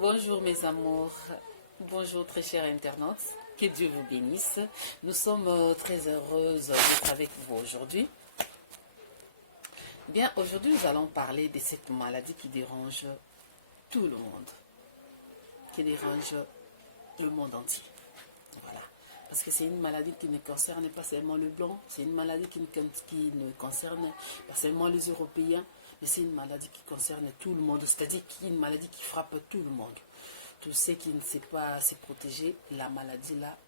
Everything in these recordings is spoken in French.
Bonjour mes amours, bonjour très chers internautes, que Dieu vous bénisse. Nous sommes très heureuses d'être avec vous aujourd'hui. Bien, aujourd'hui nous allons parler de cette maladie qui dérange tout le monde, qui dérange le monde entier. Voilà. Parce que c'est une maladie qui ne concerne pas seulement le blanc, c'est une maladie qui ne concerne pas seulement les Européens, mais c'est une maladie qui concerne tout le monde, c'est-à-dire une maladie qui frappe tout le monde. Tous ceux qui ne savent pas se protéger, la maladie-là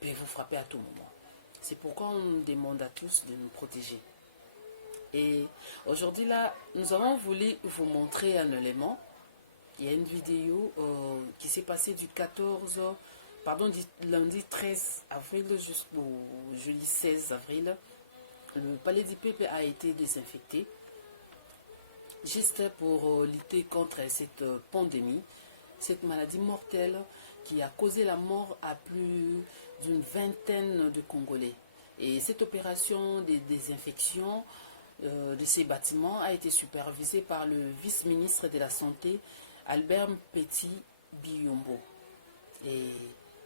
peut vous frapper à tout moment. C'est pourquoi on demande à tous de nous protéger. Et aujourd'hui, là, nous avons voulu vous montrer un élément. Il y a une vidéo qui s'est passée du lundi 13 avril jusqu'au jeudi 16 avril. Le palais du peuple a été désinfecté juste pour lutter contre cette pandémie, cette maladie mortelle qui a causé la mort à plus d'une vingtaine de Congolais. Et cette opération de désinfection de ces bâtiments a été supervisée par le vice-ministre de la Santé, Albert Petit Biyombo. Et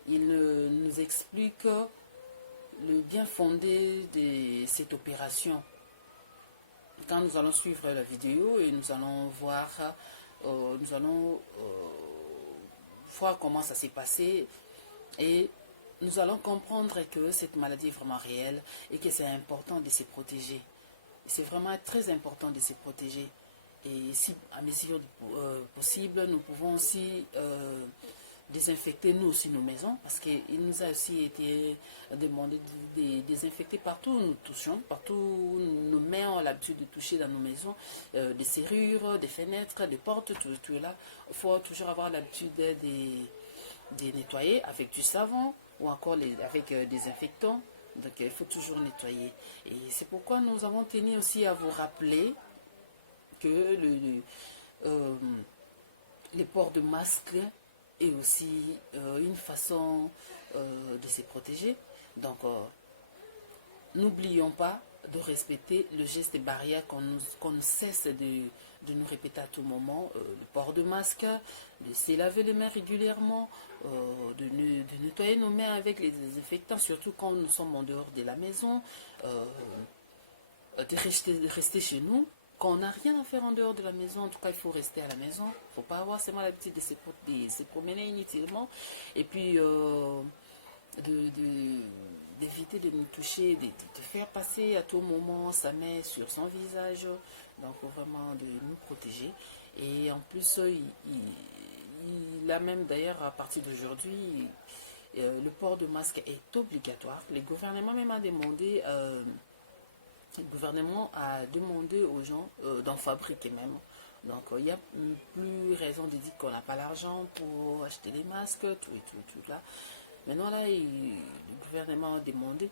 il nous explique le bien fondé de cette opération. Quand nous allons suivre la vidéo et nous allons voir, voir comment ça s'est passé et nous allons comprendre que cette maladie est vraiment réelle et que c'est important de se protéger. C'est vraiment très important de se protéger. Et si à mesure possible, nous pouvons aussi désinfecter nous aussi nos maisons, parce qu'il nous a aussi été demandé de désinfecter partout où nous touchons, partout où nos mains ont l'habitude de toucher dans nos maisons, des serrures, des fenêtres, des portes, tout est là. Il faut toujours avoir l'habitude de nettoyer avec du savon ou encore avec des infectants. Donc il faut toujours nettoyer. Et c'est pourquoi nous avons tenu aussi à vous rappeler que le port de masque est aussi une façon de se protéger. Donc n'oublions pas de respecter le geste barrière qu'on ne cesse de nous répéter à tout moment. Le port de masque, de se laver les mains régulièrement, de nettoyer nos mains avec les désinfectants, surtout quand nous sommes en dehors de la maison, de rester chez nous. Quand on n'a rien à faire en dehors de la maison, en tout cas, il faut rester à la maison. Il ne faut pas avoir seulement l'habitude de se promener inutilement. Et puis, d'éviter de nous toucher, de faire passer à tout moment sa main sur son visage. Donc, vraiment de nous protéger. Et en plus, il a même d'ailleurs, à partir d'aujourd'hui, le port de masque est obligatoire. Le gouvernement même a demandé... le gouvernement a demandé aux gens d'en fabriquer même. Donc il n'y a plus raison de dire qu'on n'a pas l'argent pour acheter les masques, tout là. Maintenant là, le gouvernement a demandé,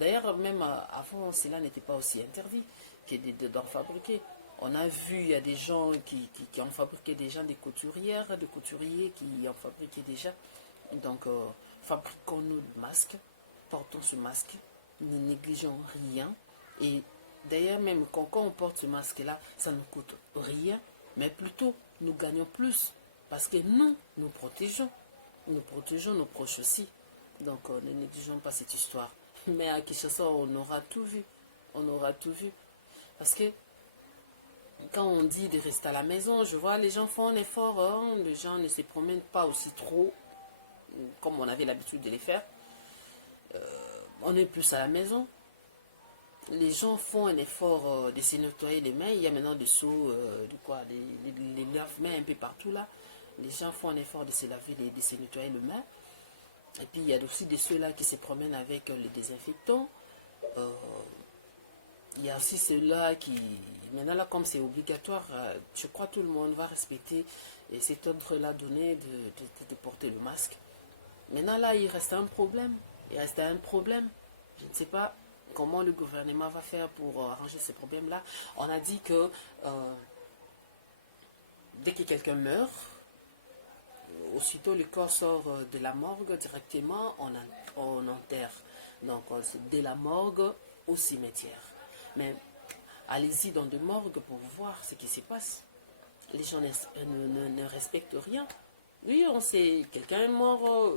d'ailleurs même avant cela n'était pas aussi interdit que d'en fabriquer. On a vu, il y a des gens qui ont fabriqué déjà des couturières, des couturiers qui ont fabriqué déjà. Donc fabriquons-nous des masques, portons ce masque, ne négligeons rien. Et d'ailleurs, même quand on porte ce masque-là, ça ne coûte rien, mais plutôt nous gagnons plus parce que nous protégeons nos proches aussi. Donc, ne négligeons pas cette histoire. Mais à Kinshasa, on aura tout vu. On aura tout vu. Parce que quand on dit de rester à la maison, je vois les gens font un effort, hein, les gens ne se promènent pas aussi trop comme on avait l'habitude de les faire. On est plus à la maison. Les gens font un effort de se nettoyer les mains. Il y a maintenant des seaux, les lave-mains un peu partout là. Les gens font un effort de se laver, de se nettoyer les mains. Et puis il y a aussi des ceux-là qui se promènent avec les désinfectants. Il y a aussi ceux-là qui... Maintenant là, comme c'est obligatoire, je crois que tout le monde va respecter cet ordre-là donné de porter le masque. Maintenant là, il reste un problème. Je ne sais pas comment le gouvernement va faire pour arranger ces problèmes-là. On a dit que dès que quelqu'un meurt, aussitôt le corps sort de la morgue directement, on enterre. Donc de la morgue au cimetière. Mais allez-y dans des morgues pour voir ce qui se passe. les gens ne respectent rien. Oui, on sait, quelqu'un est mort,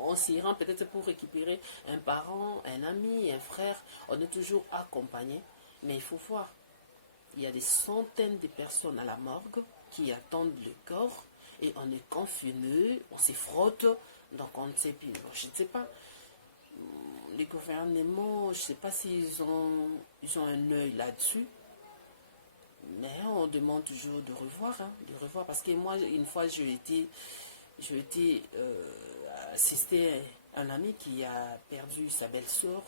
on s'y rend peut-être pour récupérer un parent, un ami, un frère. On est toujours accompagné, mais il faut voir. Il y a des centaines de personnes à la morgue qui attendent le corps et on est confiné, on se frotte, donc on ne sait plus. Je ne sais pas, les gouvernements, je ne sais pas s'ils ont un œil là-dessus, mais on demande toujours de revoir, parce que moi, une fois, j'ai été assister un ami qui a perdu sa belle-sœur.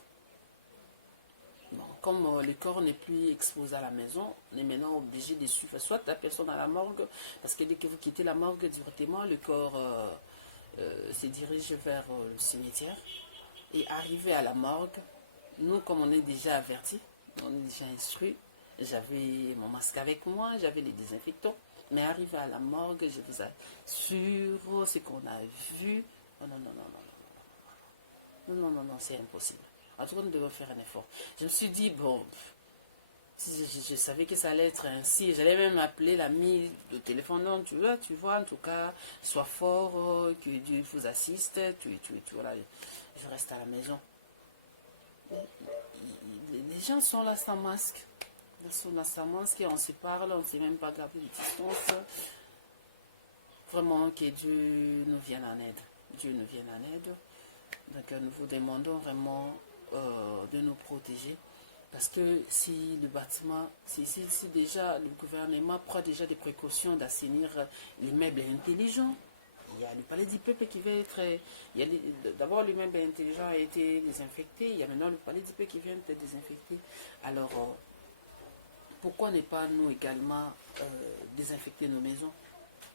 Bon, comme le corps n'est plus exposé à la maison, on est maintenant obligé de suivre soit la personne à la morgue, parce que dès que vous quittez la morgue directement, le corps se dirige vers le cimetière. Et arrivé à la morgue, nous, comme on est déjà avertis, on est déjà instruits, j'avais mon masque avec moi, j'avais les désinfectants, mais arrivé à la morgue, je vous assure, ce qu'on a vu, oh non, non, non, non, non, non, non, non, c'est impossible. En tout cas, nous devons faire un effort. Je me suis dit, bon, je savais que ça allait être ainsi. J'allais même appeler l'ami de téléphone. Non, tu vois, en tout cas, sois fort, que Dieu vous assiste. Voilà, je reste à la maison. Les gens sont là sans masque. Ils sont là sans masque et on se parle, on ne sait même pas garder les distances. Vraiment que Dieu nous vienne en aide. Dieu nous vienne en aide. Donc nous vous demandons vraiment de nous protéger. Parce que si le bâtiment, si déjà le gouvernement prend déjà des précautions d'assainir l'immeuble intelligent, il y a le palais du peuple qui va être... D'abord, l'immeuble intelligent a été désinfecté, il y a maintenant le palais du peuple qui vient d'être désinfecté. Alors, pourquoi ne pas nous également désinfecter nos maisons?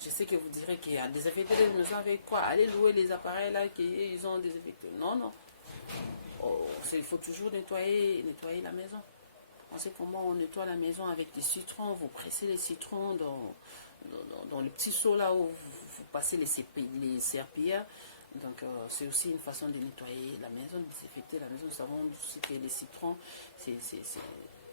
Je sais que vous direz qu'il y a désinfecté les maisons avec quoi? Allez louer les appareils là qu'ils ont désinfecté. Non, non. Oh, il faut toujours nettoyer la maison. On sait comment on nettoie la maison avec des citrons. Vous pressez les citrons dans le petit seau là où vous passez les serpillères. Donc c'est aussi une façon de nettoyer la maison, de désinfecter la maison. Nous savons aussi que les citrons,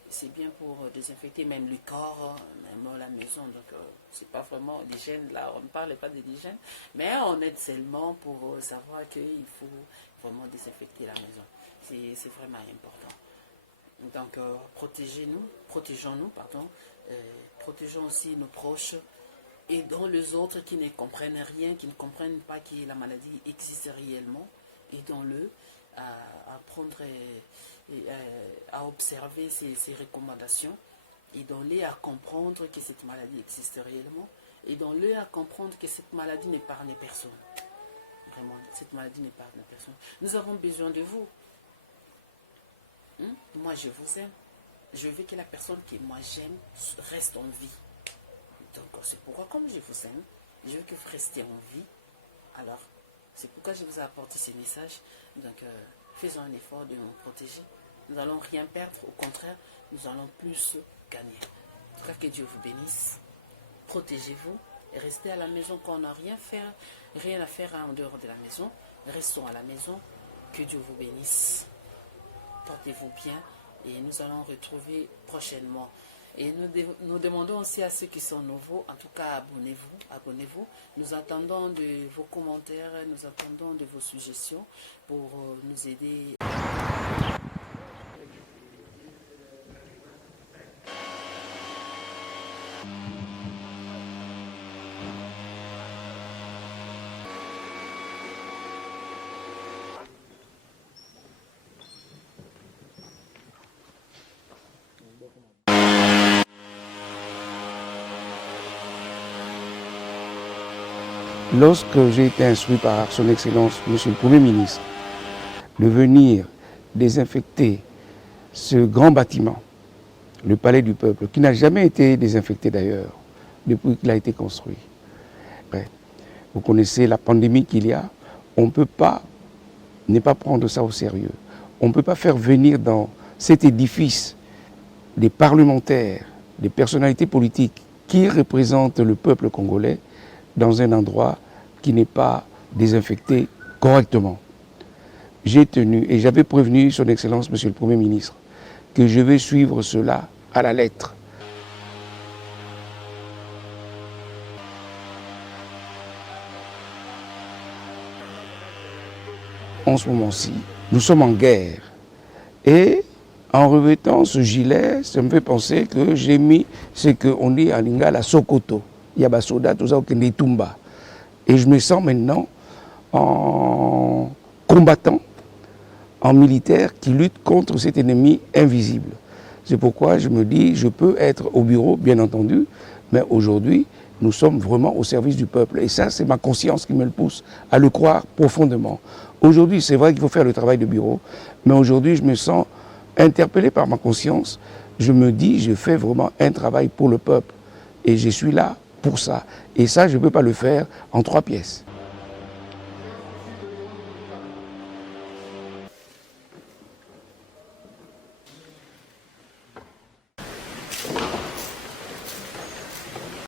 c'est bien pour désinfecter même le corps, même la maison. Donc c'est pas vraiment l'hygiène là, on ne parle pas de l'hygiène, mais on aide seulement pour savoir qu'il faut vraiment désinfecter la maison. C'est vraiment important. Donc protégeons-nous, protégeons aussi nos proches et dans les autres qui ne comprennent rien, qui ne comprennent pas que la maladie existe réellement, aidons-le à prendre à observer ces recommandations, aidons-les à comprendre que cette maladie existe réellement, aidons-les à comprendre que cette maladie n'épargne personne. Vraiment, cette maladie n'épargne personne. Nous avons besoin de vous. Moi, je vous aime. Je veux que la personne que moi j'aime reste en vie. Donc, c'est pourquoi, comme je vous aime, je veux que vous restiez en vie. Alors, c'est pourquoi je vous ai apporté ces messages. Donc, faisons un effort de nous protéger. Nous n'allons rien perdre. Au contraire, nous allons plus gagner. En tout cas, que Dieu vous bénisse. Protégez-vous. Et restez à la maison quand on n'a rien à faire en dehors de la maison. Restons à la maison. Que Dieu vous bénisse. Portez-vous bien et nous allons retrouver prochainement. Et nous demandons aussi à ceux qui sont nouveaux, en tout cas abonnez-vous. Nous attendons de vos commentaires, nous attendons de vos suggestions pour nous aider. Lorsque j'ai été instruit par son Excellence, Monsieur le Premier ministre, de venir désinfecter ce grand bâtiment, le Palais du Peuple, qui n'a jamais été désinfecté d'ailleurs, depuis qu'il a été construit. Vous connaissez la pandémie qu'il y a, on ne peut pas ne pas prendre ça au sérieux. On ne peut pas faire venir dans cet édifice des parlementaires, des personnalités politiques qui représentent le peuple congolais dans un endroit qui n'est pas désinfecté correctement. J'ai tenu et j'avais prévenu son Excellence, Monsieur le Premier ministre, que je vais suivre cela à la lettre. en ce moment-ci, nous sommes en guerre. Et en revêtant ce gilet, ça me fait penser que j'ai mis ce qu'on dit en lingala Sokoto. Il y a des soldats, tout ça, qui sont Tumba. Et je me sens maintenant en combattant, en militaire qui lutte contre cet ennemi invisible. C'est pourquoi je me dis, je peux être au bureau, bien entendu, mais aujourd'hui, nous sommes vraiment au service du peuple. Et ça, c'est ma conscience qui me le pousse à le croire profondément. Aujourd'hui, c'est vrai qu'il faut faire le travail de bureau, mais aujourd'hui, je me sens interpellé par ma conscience. Je me dis, je fais vraiment un travail pour le peuple. Et je suis là pour ça. Et ça, je ne peux pas le faire en 3 pièces.